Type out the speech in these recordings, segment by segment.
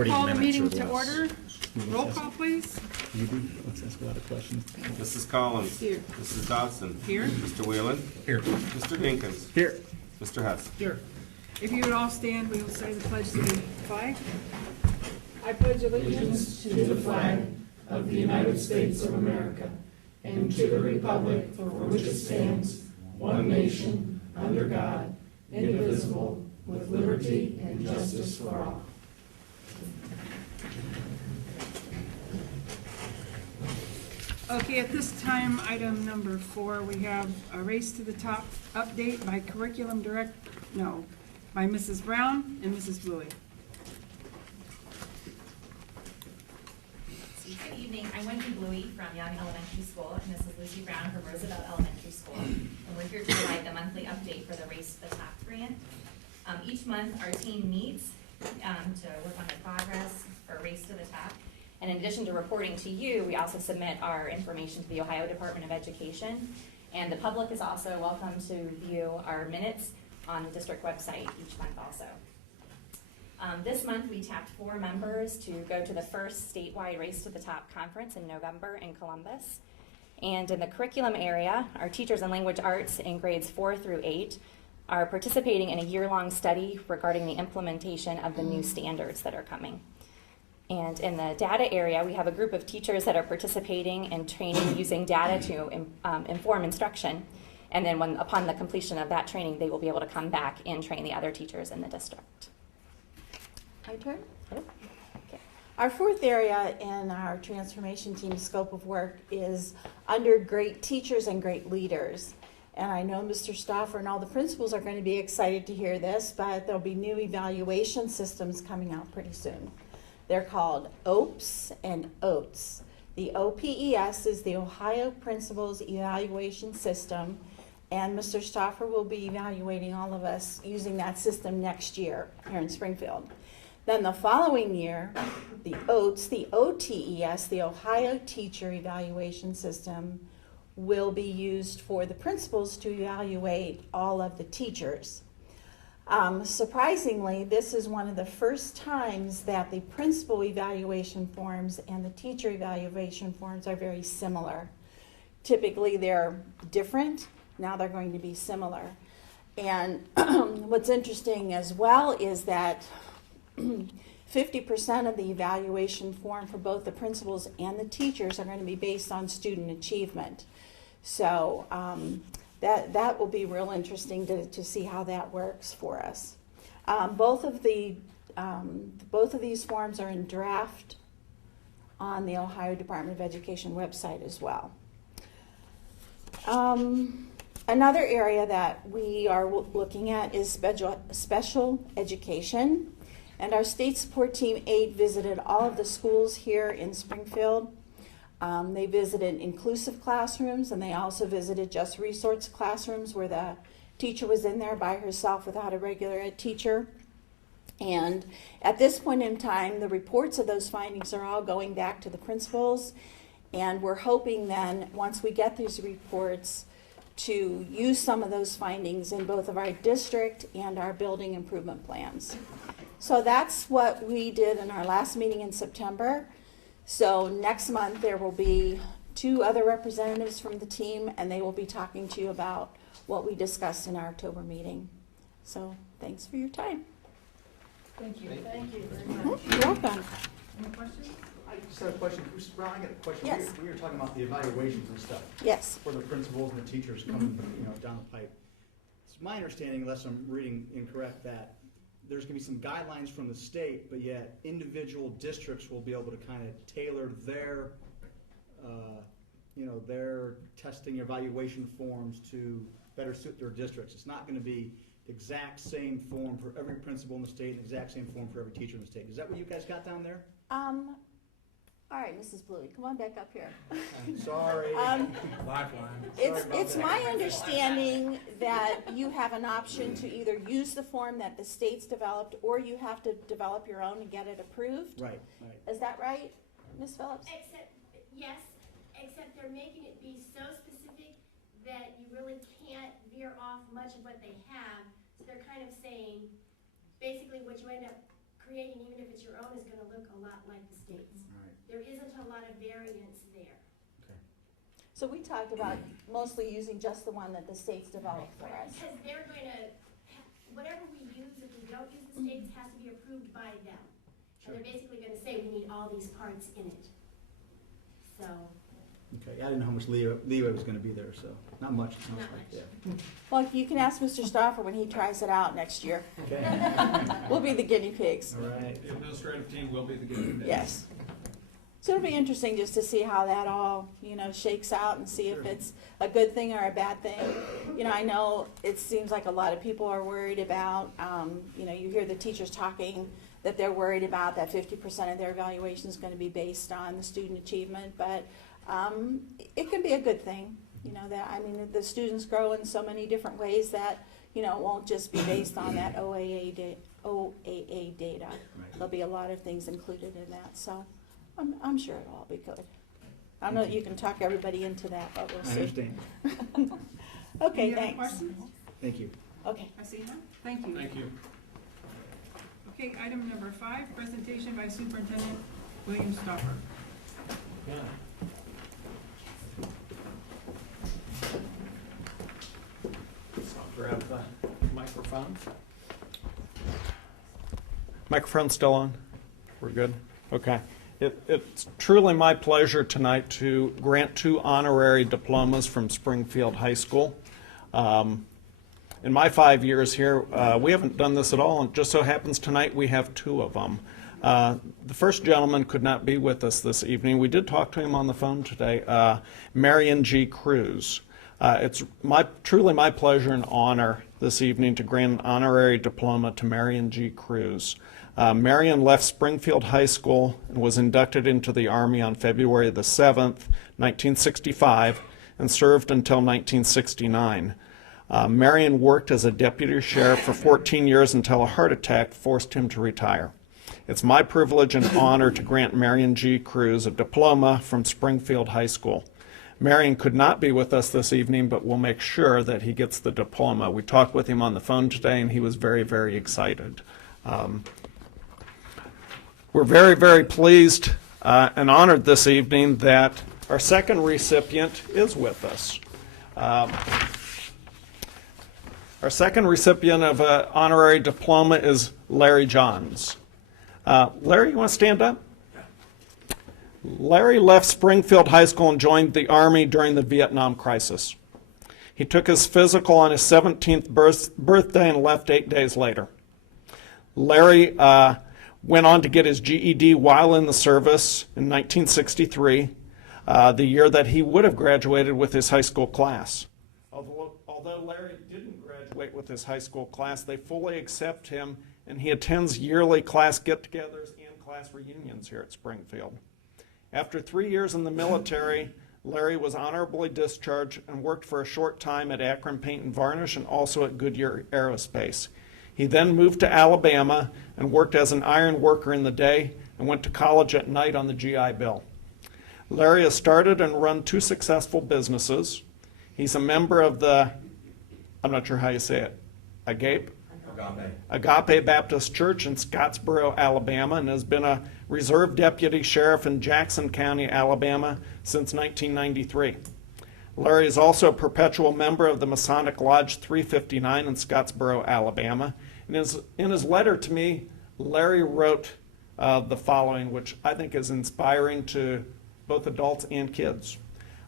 40 call the minutes meeting or to less. order. Roll call, please. You do, let's ask a lot of questions. Mrs. Collins. Here. Mrs. Dodson. Here. Mr. Whalen. Here. Mr. Dinkins. Here. Mr. Hess. Here. If you would all stand, we will say the pledge to the flag. I pledge allegiance to the flag of the United States of America and to the republic for which it stands, one nation, under God, indivisible, with liberty and justice for all. Okay, at this time, item number 4, we have a Race to the Top update by by Mrs. Brown and Mrs. Bluey. Good evening, I'm Wendy Bluey from Young Elementary School, and this is Lucy Brown from Roosevelt Elementary School. And we're here to provide the monthly update for the Race to the Top grant. Each month, our team meets to work on the progress for Race to the Top. And in addition to reporting to you, we also submit our information to the Ohio Department of Education. And the public is also welcome to view our minutes on the district website each month also. This month, we tapped 4 members to go to the first statewide Race to the Top conference in November in Columbus. And in the curriculum area, our teachers in language arts in grades 4 through 8 are participating in a year-long study regarding the implementation of the new standards that are coming. And in the data area, we have a group of teachers that are participating in training using data to inform instruction. And then upon the completion of that training, they will be able to come back and train the other teachers in the district. My turn? Okay. Our 4th area in our transformation team scope of work is under great teachers and great leaders. And I know Mr. Stauffer and all the principals are going to be excited to hear this, but there'll be new evaluation systems coming out pretty soon. They're called OPES and OATS. The OPES is the Ohio Principals Evaluation System, and Mr. Stauffer will be evaluating all of us using that system next year here in Springfield. Then the following year, the OATS, the OTES, the Ohio Teacher Evaluation System, will be used for the principals to evaluate all of the teachers. Surprisingly, this is one of the first times that the principal evaluation forms and the teacher evaluation forms are very similar. Typically they're different, now they're going to be similar. And what's interesting as well is that 50% of the evaluation form for both the principals and the teachers are going to be based on student achievement. So that will be real interesting to see how that works for us. Both of these forms are in draft on the Ohio Department of Education website as well. Another area that we are looking at is special education. And our state support team 8 visited all of the schools here in Springfield. They visited inclusive classrooms, and they also visited just resource classrooms where the teacher was in there by herself without a regular ed teacher. And at this point in time, the reports of those findings are all going back to the principals, and we're hoping then, once we get these reports, to use some of those findings in both of our district and our building improvement plans. So that's what we did in our last meeting in September. So next month there will be 2 other representatives from the team, and they will be talking to you about what we discussed in our October meeting. So thanks for your time. Thank you. Thank you very much. You're welcome. Any questions? I just have a question. Bruce Brown, I got a question. Yes. We were talking about the evaluations and stuff Yes. for the principals and the teachers coming, down the pipe. It's my understanding, unless I'm reading incorrect, that there's going to be some guidelines from the state, but yet individual districts will be able to kind of tailor their, their testing evaluation forms to better suit their districts. It's not going to be the exact same form for every principal in the state and the exact same form for every teacher in the state. Is that what you guys got down there? All right, Mrs. Bluey, come on back up here. Sorry. It's my understanding that you have an option to either use the form that the state's developed, or you have to develop your own and get it approved. Right. Is that right, Ms. Phillips? Yes, except they're making it be so specific that you really can't veer off much of what they have. So they're kind of saying, basically what you end up creating, even if it's your own, is gonna look a lot like the state's. Right. There isn't a lot of variance there. So we talked about mostly using just the one that the state's developed for us. Because they're going to, whatever we use, if we don't use the state's, has to be approved by them. And they're basically gonna say, we need all these parts in it. So, Okay, I didn't know how much leeway was gonna be there, so, not much, it sounds Not like, much. yeah. Well, you can ask Mr. Stoffer when he tries it out next year. Okay, We'll be the guinea pigs. all right. The administrative team will be the guinea pigs. Yes. So it'll be interesting just to see how that all, shakes out and see if Sure. it's a good thing or a bad thing. I know it seems like a lot of people are worried about, you hear the teachers talking that they're worried about that 50% of their evaluation is going to be based on the student achievement, but it can be a good thing. The students grow in so many different ways that, it won't just be based on that OAA data. Right. There'll be a lot of things included in that, so I'm sure it'll all be good. I don't know that you can talk everybody into that, but we'll I see. understand. Okay, Any other thanks. questions? Thank you. Okay. I see none. Thank you. Thank you. Okay, item number 5, presentation by Superintendent William Stoffer. So I'll grab the microphone. Microphone still on? We're good? Okay. It's truly my pleasure tonight to grant 2 honorary diplomas from Springfield High School. In my 5 years here, we haven't done this at all, and it just so happens tonight we have 2 of them. The first gentleman could not be with us this evening. We did talk to him on the phone today, Marion G. Cruz. It's truly my pleasure and honor this evening to grant an honorary diploma to Marion G. Cruz. Marion left Springfield High School and was inducted into the Army on February the 7th, 1965, and served until 1969. Marion worked as a deputy sheriff for 14 years until a heart attack forced him to retire. It's my privilege and honor to grant Marion G. Cruz a diploma from Springfield High School. Marion could not be with us this evening, but we'll make sure that he gets the diploma. We talked with him on the phone today, and he was very, very excited. We're very, very pleased and honored this evening that our second recipient is with us. Our second recipient of an honorary diploma is Larry Johns. Larry, you want to stand up? Larry left Springfield High School and joined the Army during the Vietnam crisis. He took his physical on his 17th birthday and left 8 days later. Larry went on to get his GED while in the service in 1963, the year that he would have graduated with his high school class. Although Larry didn't graduate with his high school class, they fully accept him, and he attends yearly class get-togethers and class reunions here at Springfield. After 3 years in the military, Larry was honorably discharged and worked for a short time at Akron Paint and Varnish and also at Goodyear Aerospace. He then moved to Alabama and worked as an iron worker in the day and went to college at night on the GI Bill. Larry has started and run 2 successful businesses. He's a member of the, I'm not sure how you say it, Agape Baptist Church in Scottsboro, Alabama, and has been a reserve deputy sheriff in Jackson County, Alabama since 1993. Larry is also a perpetual member of the Masonic Lodge 359 in Scottsboro, Alabama. And in his letter to me, Larry wrote the following, which I think is inspiring to both adults and kids.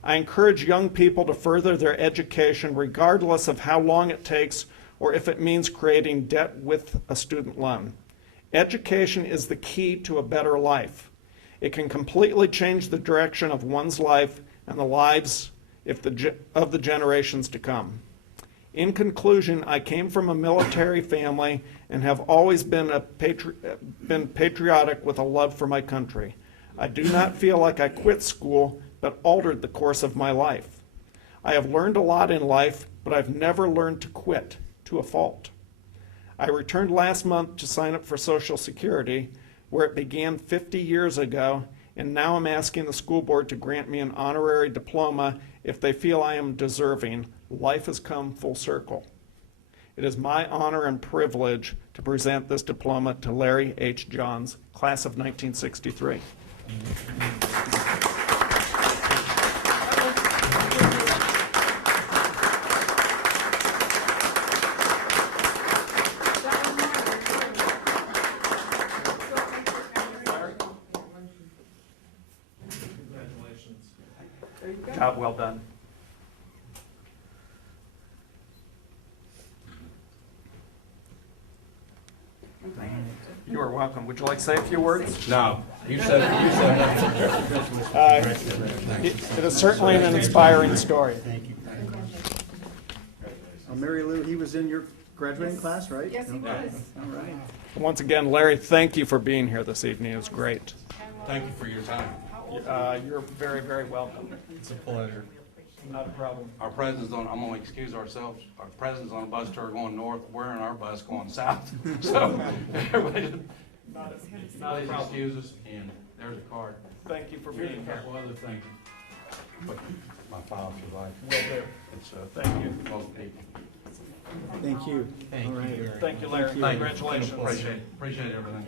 I encourage young people to further their education regardless of how long it takes or if it means creating debt with a student loan. Education is the key to a better life. It can completely change the direction of one's life and the lives of the generations to come. In conclusion, I came from a military family and have always been patriotic with a love for my country. I do not feel like I quit school, but altered the course of my life. I have learned a lot in life, but I've never learned to quit to a fault. I returned last month to sign up for Social Security, where it began 50 years ago, and now I'm asking the school board to grant me an honorary diploma if they feel I am deserving. Life has come full circle. It is my honor and privilege to present this diploma to Larry H. Johns, class of 1963. Job well done. You are welcome. Would you like to say a few words? No. You said It is certainly an inspiring story. Thank you. Mary Lou, he was in your graduating class, right? Yes, he Okay. was. All right. Once again, Larry, thank you for being here this evening. It was great. Thank you for your time. You're very, very welcome. It's a pleasure. Not a problem. Our president's on, I'm gonna excuse ourselves, our president's on a bus tour going north, we're in our bus going south. So, everybody, Not a please problem. excuse us, and there's a card. Thank you for Here's a being here. couple other things. But my file, if you like. Will do. It's, Thank you. most people. Thank you. All right. Thank you, Larry. Thank you. Congratulations. Appreciate everything.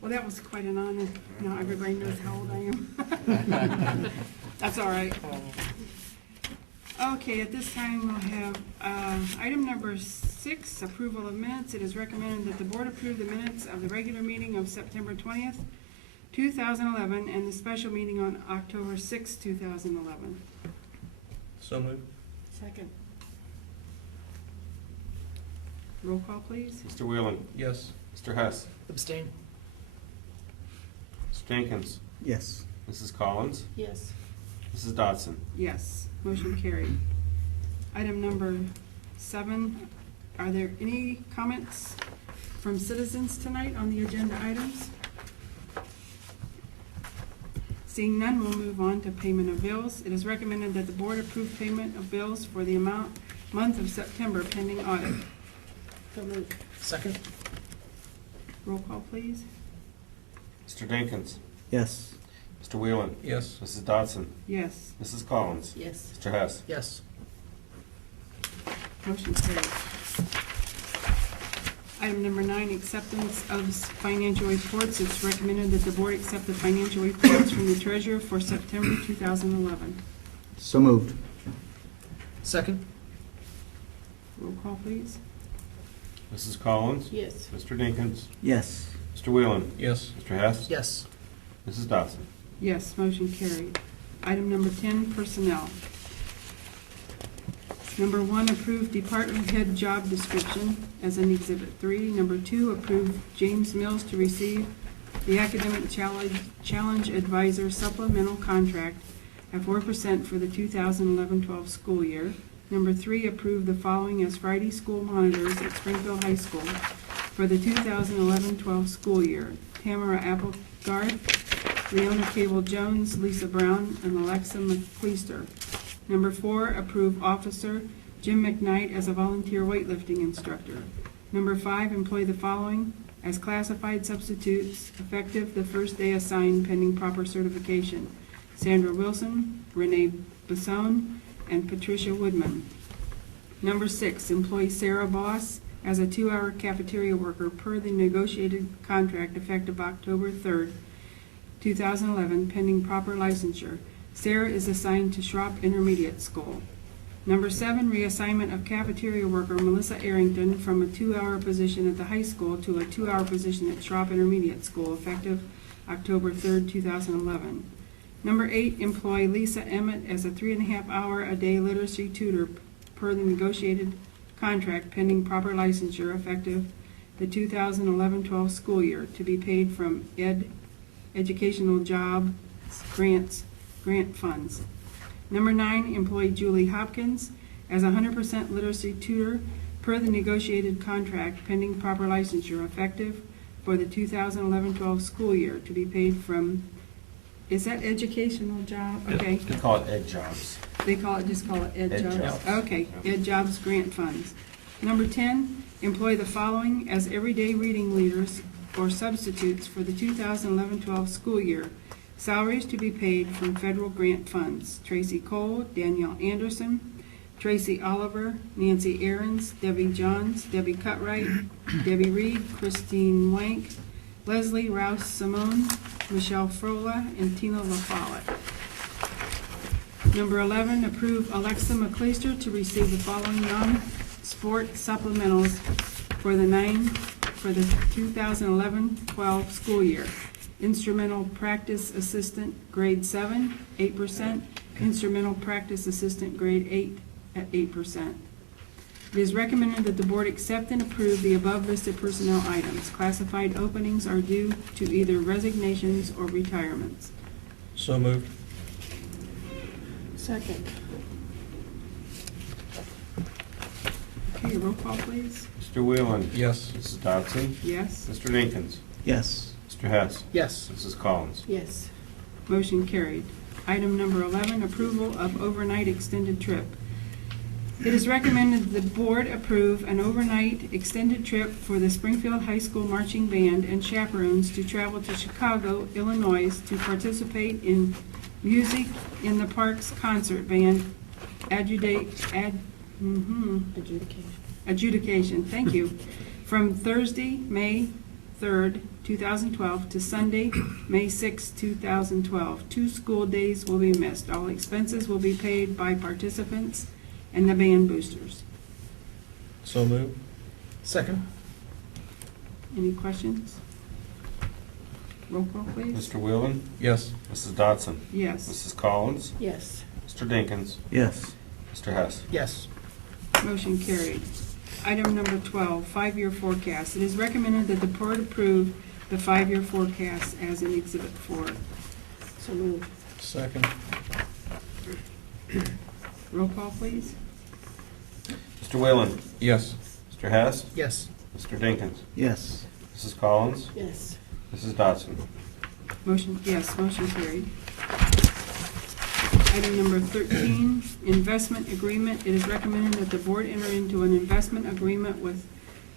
Well, that was quite an honor. Now everybody knows how old I am. That's all right. Okay, at this time, we'll have item number 6, approval of minutes. It is recommended that the board approve the minutes of the regular meeting of September 20th, 2011, and the special meeting on October 6th, 2011. So moved. Second. Roll call, please. Mr. Whelan. Yes. Mr. Hess. Abstain. Mr. Jenkins. Yes. Mrs. Collins. Yes. Mrs. Dodson. Yes, motion carried. Item number 7, are there any comments from citizens tonight on the agenda items? Seeing none, we'll move on to payment of bills. It is recommended that the board approve payment of bills for the month of September pending audit. So moved. Second. Roll call, please. Mr. Jenkins. Yes. Mr. Whelan. Yes. Mrs. Dodson. Yes. Mrs. Collins. Yes. Mr. Hess. Yes. Motion carried. Item number 9, acceptance of financial reports. It's recommended that the board accept the financial reports from the treasurer for September 2011. So moved. Second. Roll call, please. Mrs. Collins. Yes. Mr. Jenkins. Yes. Mr. Whelan. Yes. Mr. Hess. Yes. Mrs. Dodson. Yes, motion carried. Item number 10, personnel. Number 1, approve department head job description as an Exhibit 3. Number 2, approve James Mills to receive the Academic Challenge Advisor supplemental contract at 4% for the 2011-12 school year. Number 3, approve the following as Friday school monitors at Springfield High School for the 2011-12 school year: Tamara Applegarth, Leona Cable Jones, Lisa Brown, and Alexa McCleister. Number 4, approve Officer Jim McKnight as a volunteer weightlifting instructor. Number 5, employ the following as classified substitutes effective the first day assigned pending proper certification: Sandra Wilson, Renee Basone, and Patricia Woodman. Number 6, employ Sarah Boss as a 2-hour cafeteria worker per the negotiated contract effective October 3rd, 2011, pending proper licensure. Sarah is assigned to Schropp Intermediate School. Number 7, reassignment of cafeteria worker Melissa Arrington from a 2-hour position at the high school to a 2-hour position at Schropp Intermediate School effective October 3rd, 2011. Number 8, employ Lisa Emmett as a 3.5-hour-a-day literacy tutor per the negotiated contract pending proper licensure effective the 2011-12 school year to be paid from educational job grant funds. Number 9, employ Julie Hopkins as a 100% literacy tutor per the negotiated contract pending proper licensure effective for the 2011-12 school year to be paid from, is that educational job? Okay. They call it Ed Jobs. They just call it Ed Ed Jobs? Jobs. Okay, Ed Jobs grant funds. Number 10, employ the following as everyday reading leaders or substitutes for the 2011-12 school year. Salaries to be paid from federal grant funds: Tracy Cole, Danielle Anderson, Tracy Oliver, Nancy Aarons, Debbie Johns, Debbie Cutright, Debbie Reed, Christine Wank, Leslie Rouse Simone, Michelle Frola, and Tina LaFollette. Number 11, approve Alexa McCleister to receive the following non-sport supplementals for the 2011-12 school year. Instrumental practice assistant, grade 7, 8%. Instrumental practice assistant, grade 8, at 8%. It is recommended that the board accept and approve the above listed personnel items. Classified openings are due to either resignations or retirements. So moved. Second. Okay, roll call, please. Mr. Whelan. Yes. Mrs. Dodson. Yes. Mr. Dinkins. Yes. Mr. Hess. Yes. Mrs. Collins. Yes. Motion carried. Item number 11, approval of overnight extended trip. It is recommended that the board approve an overnight extended trip for the Springfield High School Marching Band and chaperones to travel to Chicago, Illinois to participate in Music in the Parks concert band adjudication. Thank you. From Thursday, May 3rd, 2012 to Sunday, May 6, 2012. 2 school days will be missed. All expenses will be paid by participants and the band boosters. So moved. Second. Any questions? Roll call, please. Mr. Whelan. Yes. Mrs. Dodson. Yes. Mrs. Collins. Yes. Mr. Dinkins. Yes. Mr. Hess. Yes. Motion carried. Item number 12, 5-year forecast. It is recommended that the board approve the 5-year forecast as in Exhibit 4. So moved. Second. Roll call, please. Mr. Whelan. Yes. Mr. Hess. Yes. Mr. Dinkins. Yes. Mrs. Collins. Yes. Mrs. Dodson. Motion carried. Item number 13, investment agreement. It is recommended that the board enter into an investment agreement with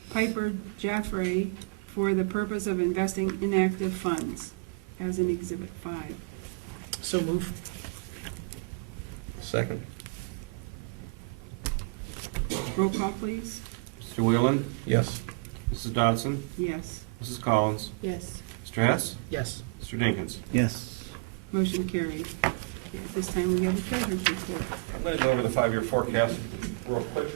Piper Jaffray for the purpose of investing inactive funds, as in Exhibit 5. So move. Second. Roll call, please. Mr. Whelan. Yes. Mrs. Dodson. Yes. Mrs. Collins. Yes. Mr. Hess. Yes. Mr. Dinkins. Yes. Motion carried. Okay, at this time, we have a treasurer's report. I'm going to go over the 5-year forecast real quick.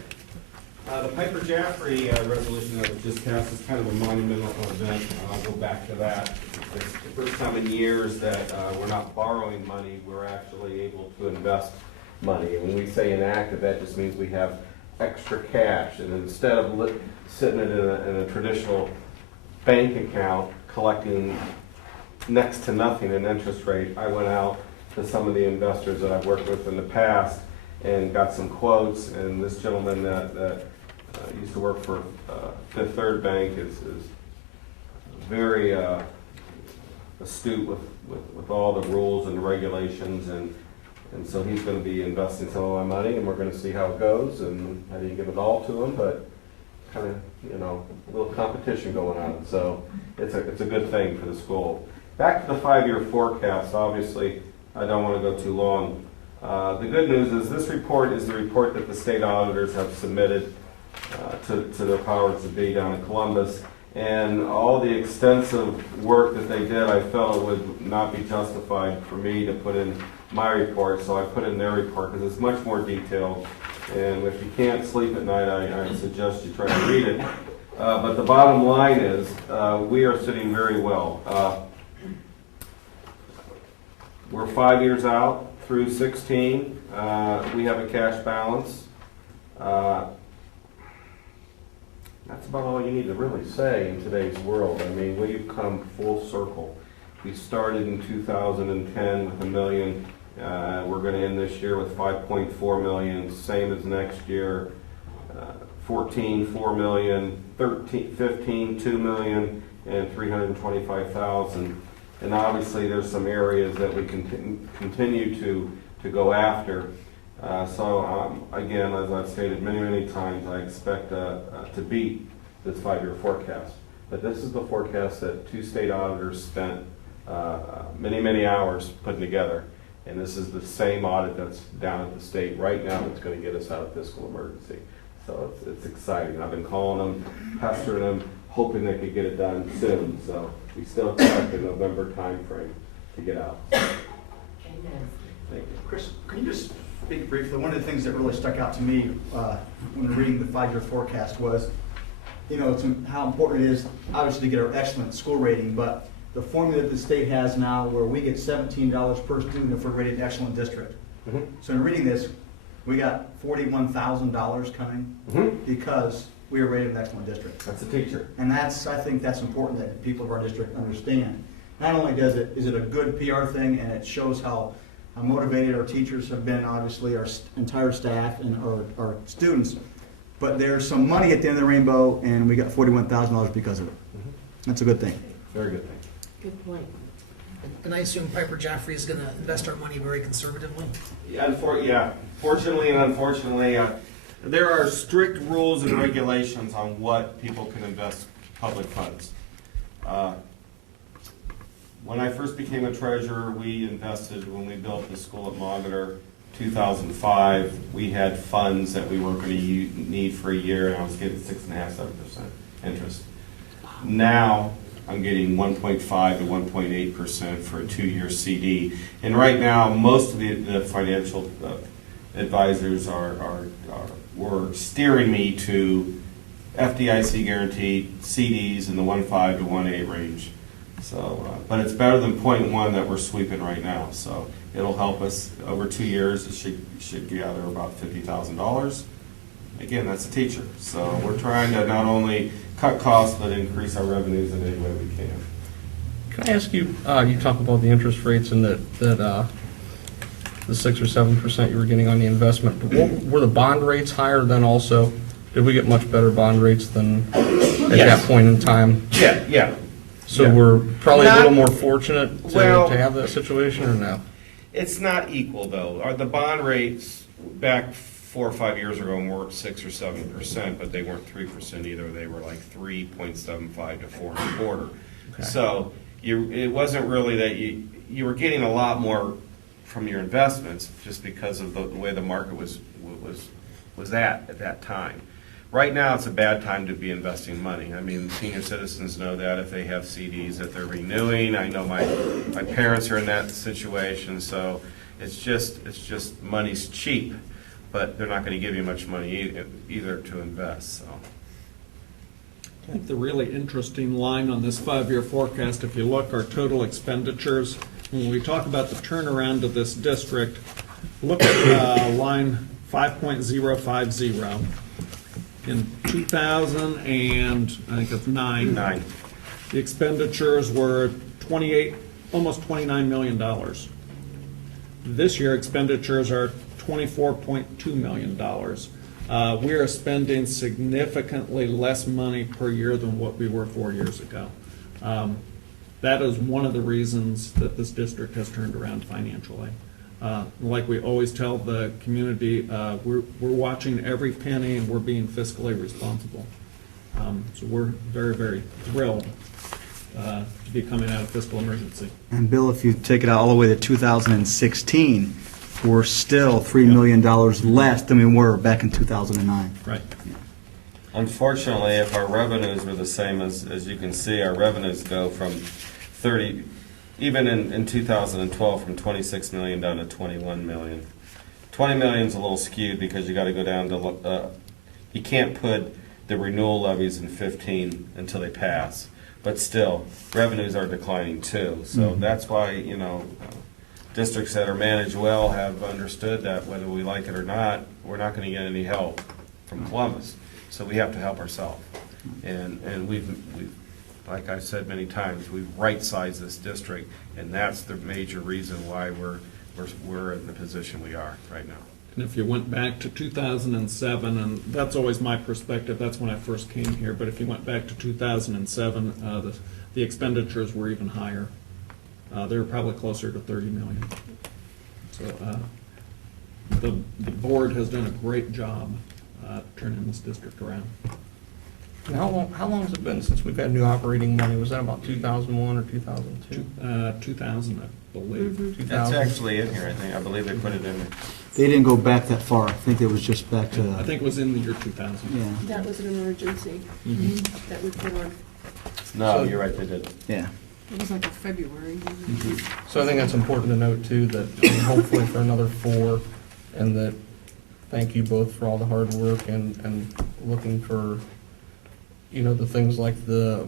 The Piper Jaffray resolution that was just passed is kind of a monumental event. I'll go back to that. It's the first time in years that we're not borrowing money, we're actually able to invest money. And when we say inactive, that just means we have extra cash. And instead of sitting in a traditional bank account collecting next to nothing in interest rate, I went out to some of the investors that I've worked with in the past and got some quotes. And this gentleman that used to work for Fifth Third Bank is very astute with all the rules and regulations, and so he's going to be investing some of my money, and we're going to see how it goes. And I didn't give it all to him, but kind of, a little competition going on. So it's a good thing for the school. Back to the 5-year forecast. Obviously, I don't want to go too long. The good news is this report is the report that the state auditors have submitted to their powers to be down in Columbus. And all the extensive work that they did, I felt it would not be justified for me to put in my report, so I put in their report because it's much more detailed. And if you can't sleep at night, I suggest you try to read it. But the bottom line is we are sitting very well. We're 5 years out through 16. We have a cash balance. That's about all you need to really say in today's world. I mean, we've come full circle. We started in 2010 with $1 million. We're going to end this year with 5.4 million, same as next year. 14, 4 million, 13, 15, 2 million, and 325,000. And obviously there's some areas that we can continue to go after. Again, as I've stated many, many times, I expect to beat this 5-year forecast. But this is the forecast that 2 state auditors spent many, many hours putting together. And this is the same audit that's down at the state right now that's going to get us out of fiscal emergency. So it's exciting. I've been calling them, pestering them, hoping they could get it done soon. So we still expect a November timeframe to get out. Thank you. Chris, can you just speak briefly? One of the things that really stuck out to me when reading the 5-year forecast was, how important it is, obviously, to get our excellent school rating, but the formula that the state has now where we get $17 per student if we're rated excellent district. Mm-hmm. So in reading this, we got $41,000 coming because we are rated an excellent district. That's a teacher. And I think that's important that people of our district understand. Not only is it a good PR thing and it shows how motivated our teachers have been, obviously our entire staff and our students, but there's some money at the end of the rainbow and we got $41,000 because of it. That's a good thing. Very good thing. Good point. And I assume Piper Jaffray is going to invest our money very conservatively? Fortunately and unfortunately, there are strict rules and regulations on what people can invest public funds. When I first became a treasurer, we invested, when we built the school at Mogator, 2005, we had funds that we weren't going to need for a year, and I was getting 6.5%, 7% interest. Now, I'm getting 1.5 to 1.8% for a 2-year CD. And right now, most of the financial advisors were steering me to FDIC guaranteed CDs in the 1.5 to 1.8 range. So, but it's better than 0.1 that we're sweeping right now. So it'll help us over 2 years. It should gather about $50,000. Again, that's a teacher. So we're trying to not only cut costs, but increase our revenues in any way we can. Can I ask you, you talk about the interest rates and that the 6 or 7% you were getting on the investment. Were the bond rates higher then also? Did we get much better bond rates than at that point in time? Yeah. So we're probably a little more fortunate to have that situation, or no? It's not equal though. The bond rates back 4 or 5 years ago weren't 6 or 7%, but they weren't 3% either. They were like 3.75 to 4.25. Okay. So it wasn't really that you were getting a lot more from your investments just because of the way the market was at that time. Right now, it's a bad time to be investing money. I mean, senior citizens know that if they have CDs that they're renewing. I know my parents are in that situation, so it's just money's cheap, but they're not going to give you much money either to invest. So. I think the really interesting line on this 5-year forecast, if you look, are total expenditures. When we talk about the turnaround of this district, look at line 5.050. In 2009, the expenditures were almost $29 million. This year, expenditures are $24.2 million. We are spending significantly less money per year than what we were 4 years ago. That is one of the reasons that this district has turned around financially. Like we always tell the community, we're watching every penny and we're being fiscally responsible. So we're very, very thrilled to be coming out of fiscal emergency. And Bill, if you take it out all the way to 2016, we're still $3 million less than we were back in 2009. Right. Unfortunately, if our revenues were the same as you can see, our revenues go from 30, even in 2012, from 26 million down to 21 million. 20 million is a little skewed because you got to go down to, you can't put the renewal levies in 15 until they pass. But still, revenues are declining too. So that's why, districts that are managed well have understood that whether we like it or not, we're not going to get any help from Columbus. So we have to help ourselves. And we've like I've said many times, we've right-sized this district, and that's the major reason why we're in the position we are right now. And if you went back to 2007, and that's always my perspective, that's when I first came here, but if you went back to 2007, the expenditures were even higher. They were probably closer to 30 million. So the board has done a great job turning this district around. And how long has it been since we've had new operating money? Was that about 2001 or 2002? 2000, I believe. 2000? That's actually in here, I believe they put it in there. They didn't go back that far. I think it was just back to, I think it was in the year 2000. yeah, That was an emergency that we put on. No, you're right, they did. yeah. It was like a February. So I think that's important to note too, that hopefully for another 4, and that, thank you both for all the hard work and looking for, you know, the things like the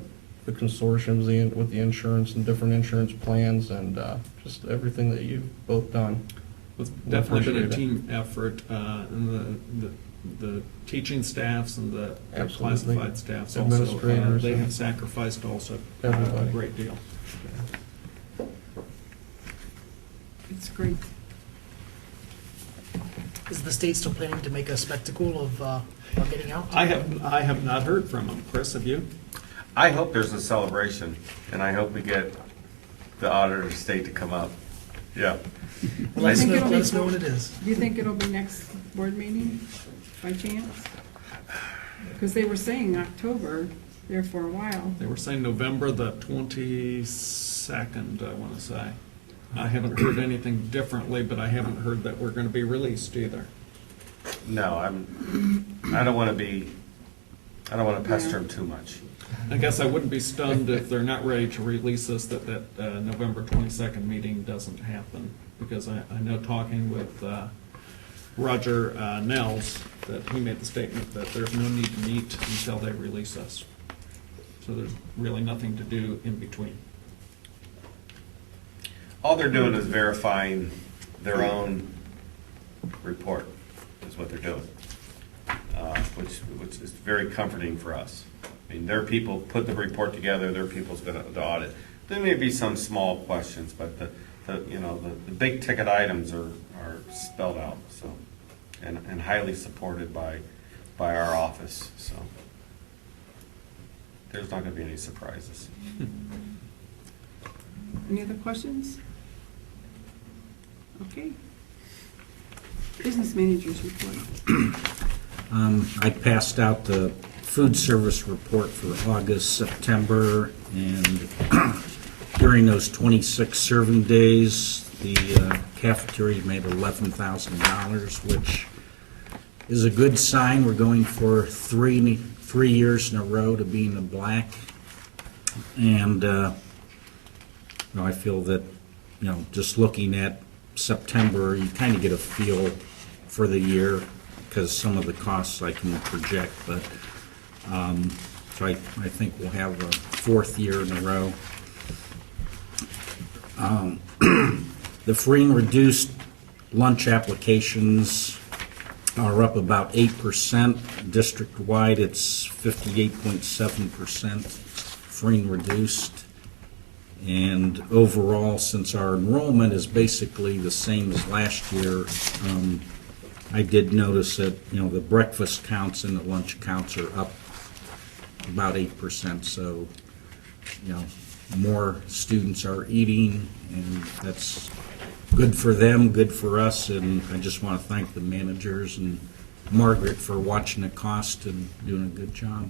consortiums, with the insurance and different insurance plans, and just everything that you've both done. It's We definitely been a appreciate it. team effort, and the teaching staffs and the Absolutely. classified staffs also, Administrators they and- have sacrificed also a Everybody. great deal. It's great. Is the state still planning to make a spectacle of getting out? I have not heard from them. Chris, have you? I hope there's a celebration, and I hope we get the auditor of state to come up. Yeah. Let us think know, it'll let be- us know what it is. Do you think it'll be next board meeting by chance? Because they were saying October there for a while. They were saying November the 22nd, I want to say. I haven't heard anything differently, but I haven't heard that we're going to be released either. No, I don't want to pester them too much. I guess I wouldn't be stunned if they're not ready to release us, that November 22nd meeting doesn't happen. Because I know, talking with Roger Nels, that he made the statement that there's no need to meet until they release us. So there's really nothing to do in between. All they're doing is verifying their own report, is what they're doing, which is very comforting for us. I mean, their people put the report together, their people's going to audit. There may be some small questions, but the big ticket items are spelled out, so, and highly supported by our office, so there's not going to be any surprises. Any other questions? Okay. Business managers report. I passed out the food service report for August, September, and during those 26 serving days, the cafeteria made $11,000, which is a good sign. We're going for three years in a row to be in the black. And I feel that, just looking at September, you kind of get a feel for the year, because some of the costs I can project, but so I think we'll have a 4th year in a row. The free and reduced lunch applications are up about 8%. District-wide, it's 58.7% free and reduced. And overall, since our enrollment is basically the same as last year, I did notice that, the breakfast counts and the lunch counts are up about 8%. So, more students are eating, and that's good for them, good for us. And I just want to thank the managers and Margaret for watching the cost and doing a good job.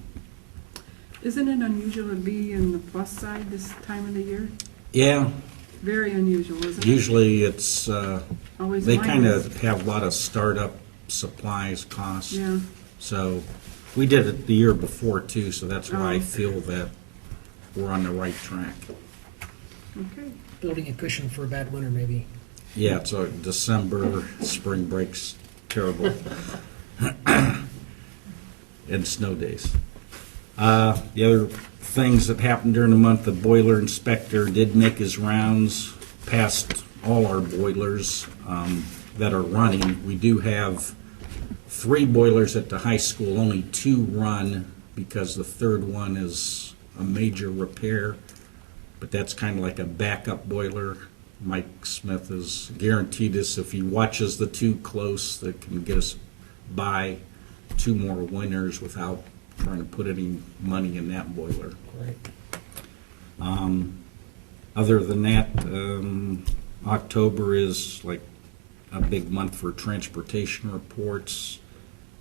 Isn't it unusual to be in the plus side this time of the year? Yeah, Very unusual, isn't it? usually it's, Always they kind minus. of have a lot of startup supplies costs. Yeah. So we did it the year before too, so that's why I Oh. feel that we're on the right track. Okay. Building a cushion for a bad winter, maybe. Yeah, so December, spring break's terrible. And snow days. The other things that happened during the month, the boiler inspector did make his rounds past all our boilers that are running. We do have 3 boilers at the high school, only 2 run because the 3rd one is a major repair, but that's kind of like a backup boiler. Mike Smith has guaranteed us if he watches the 2 close, that can get us by 2 more winters without trying to put any money in that boiler. Right. Other than that, October is like a big month for transportation reports,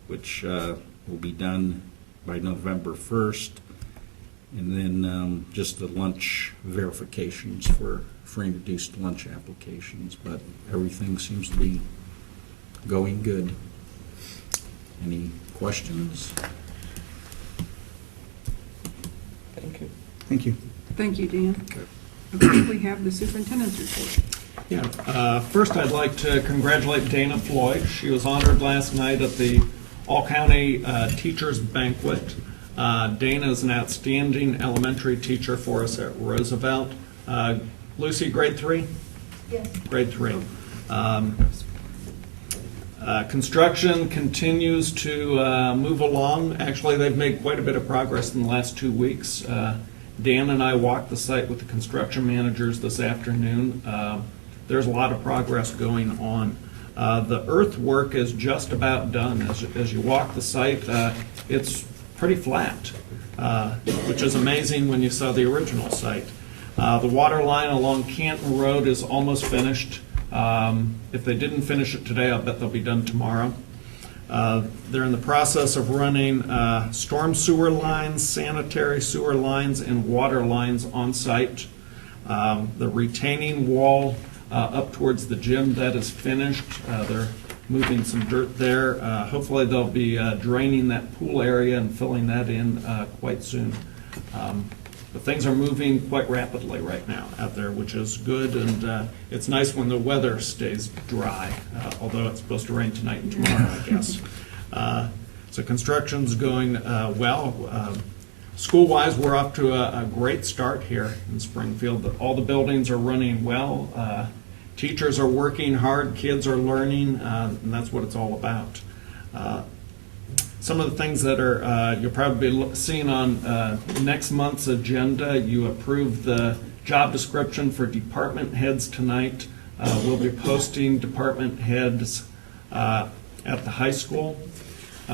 which will be done by November 1st. And then just the lunch verifications for free and reduced lunch applications. But everything seems to be going good. Any questions? Thank you. Thank you. Thank you, Dan. Okay, we have the superintendent's report. Yeah, first I'd like to congratulate Dana Floyd. She was honored last night at the All-County Teachers Banquet. Dana is an outstanding elementary teacher for us at Roosevelt. Lucy, grade 3? Yes. Grade 3. Construction continues to move along. Actually, they've made quite a bit of progress in the last 2 weeks. Dan and I walked the site with the construction managers this afternoon. There's a lot of progress going on. The earthwork is just about done. As you walk the site, it's pretty flat, which is amazing when you saw the original site. The water line along Canton Road is almost finished. If they didn't finish it today, I'll bet they'll be done tomorrow. They're in the process of running storm sewer lines, sanitary sewer lines, and water lines on site. The retaining wall up towards the gym, that is finished. They're moving some dirt there. Hopefully they'll be draining that pool area and filling that in quite soon. But things are moving quite rapidly right now out there, which is good, and it's nice when the weather stays dry, although it's supposed to rain tonight and tomorrow, I guess. So construction's going well. School-wise, we're off to a great start here in Springfield. All the buildings are running well. Teachers are working hard, kids are learning, and that's what it's all about. Some of the things that are you'll probably be seeing on next month's agenda, you approved the job description for department heads tonight. We'll be posting department heads at the high school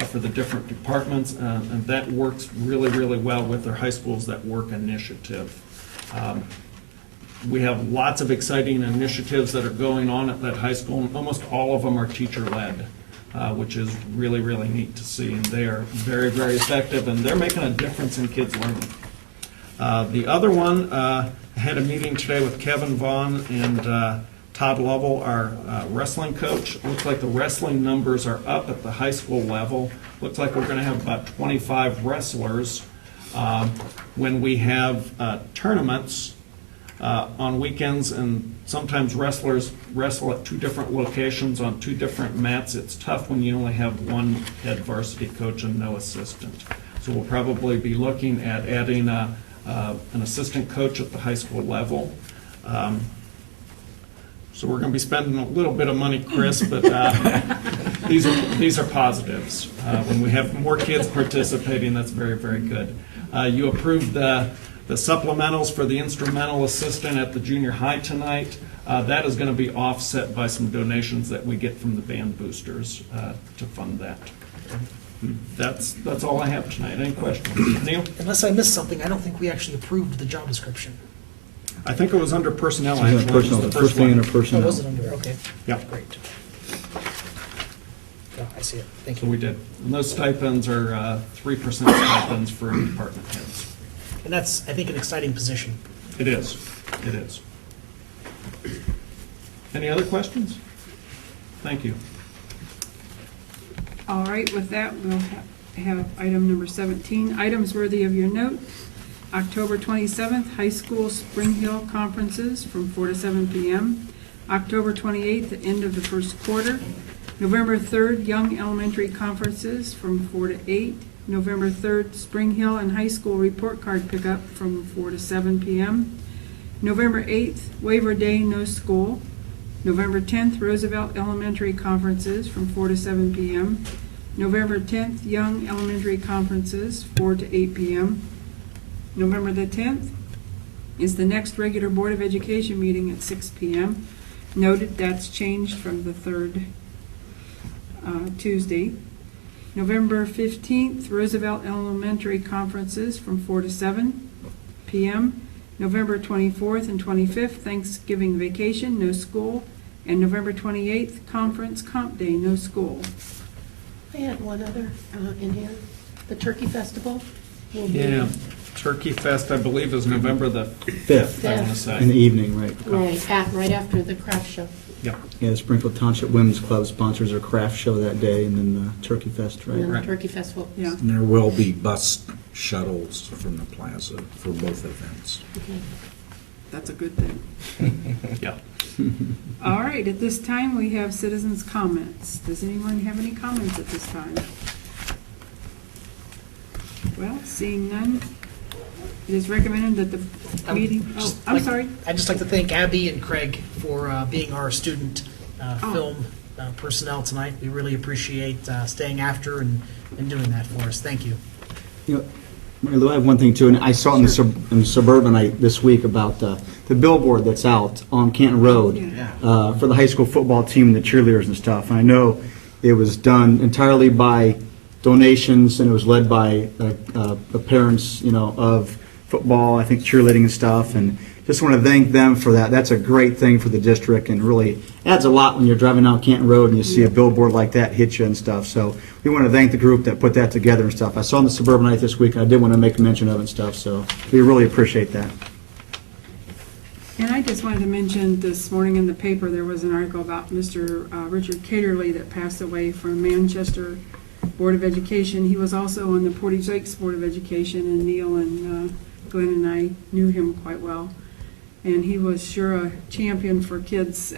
for the different departments, and that works really, really well with their High Schools That Work initiative. We have lots of exciting initiatives that are going on at that high school, and almost all of them are teacher-led. Which is really, really neat to see, and they are very, very effective, and they're making a difference in kids' learning. The other one, I had a meeting today with Kevin Vaughn and Todd Lovell, our wrestling coach. Looks like the wrestling numbers are up at the high school level. Looks like we're going to have about 25 wrestlers when we have tournaments on weekends, and sometimes wrestlers wrestle at 2 different locations on 2 different mats. It's tough when you only have one head varsity coach and no assistant. So we'll probably be looking at adding an assistant coach at the high school level. So we're going to be spending a little bit of money, Chris, but these are positives. When we have more kids participating, that's very, very good. You approved the supplementals for the instrumental assistant at the junior high tonight. That is going to be offset by some donations that we get from the band boosters to fund that. That's all I have tonight. Any questions? Neil? Unless I missed something, I don't think we actually approved the job description. I think it was under personnel. Yeah, actually. personnel, It was the first thing under Oh, personnel. was it under, okay. Yeah. Great. Yeah, I see it. Thank So you. we did. And those stipends are 3% stipends for department heads. And that's, I think, an exciting position. It is. It is. Any other questions? Thank you. All right, with that, we'll have item number 17, items worthy of your note. October 27th, high school Spring Hill conferences from 4 to 7 p.m. October 28th, the end of the first quarter. November 3rd, young elementary conferences from 4 to 8. November 3rd, Spring Hill and high school report card pickup from 4 to 7 p.m. November 8th, waiver day, no school. November 10th, Roosevelt Elementary conferences from 4 to 7 p.m. November 10th, young elementary conferences, 4 to 8 p.m. November the 10th is the next regular Board of Education meeting at 6 p.m. Noted that's changed from the third Tuesday. November 15th, Roosevelt Elementary conferences from 4 to 7 p.m. November 24th and 25th, Thanksgiving vacation, no school. And November 28th, conference comp day, no school. I had one other in here, the Turkey Festival. will be- Yeah, Turkey Fest, I believe, is November the 5th, I want to Yeah. say. in the evening, right? Right after the craft show. Yep. Yeah, the Springfield Township Women's Club sponsors their craft show that day, and then the Turkey Fest, And right? then Right. the Turkey Festival. Yeah. And there will be bus shuttles from the plaza for both events. Okay. That's a good thing. Yeah. All right, at this time, we have citizens' comments. Does anyone have any comments at this time? Well, seeing none, it is recommended that the I would meeting, oh, just I'm like- sorry. I'd just like to thank Abby and Craig for being our student Oh. film personnel tonight. We really appreciate staying after and doing that for us. Thank you. You know, Mary Lou, I have one thing too, and I saw in the Suburbanite this week about the billboard that's out on Canton Road Yeah. for the high school football team and the cheerleaders and stuff. And I know it was done entirely by donations, and it was led by the parents, you know, of football, I think cheerleading and stuff. And just want to thank them for that. That's a great thing for the district, and really adds a lot when you're driving down Canton Road and you see a billboard like that hit you and stuff. So we want to thank the group that put that together and stuff. I saw in the Suburbanite this week, and I did want to make a mention of it and stuff, so we really appreciate that. And I just wanted to mention, this morning in the paper, there was an article about Mr. Richard Caterly that passed away from Manchester Board of Education. He was also on the Portage Lakes Board of Education, and Neil and Glenn and I knew him quite well. And he was sure a champion for kids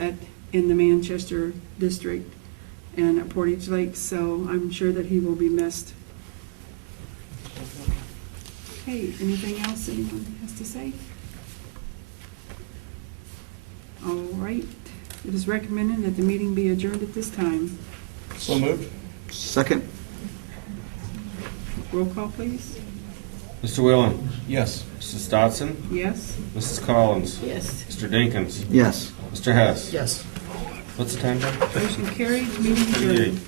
in the Manchester district and at Portage Lakes, so I'm sure that he will be missed. Okay, anything else anyone has to say? All right, it is recommended that the meeting be adjourned at this time. So moved. Second? Roll call, please. Mr. Whalen? Yes. Mrs. Dodson? Yes? Mrs. Collins? Yes. Mr. Dinkins? Yes. Mr. Hess? Yes. What's the time, John? Motion carried, meeting adjourned.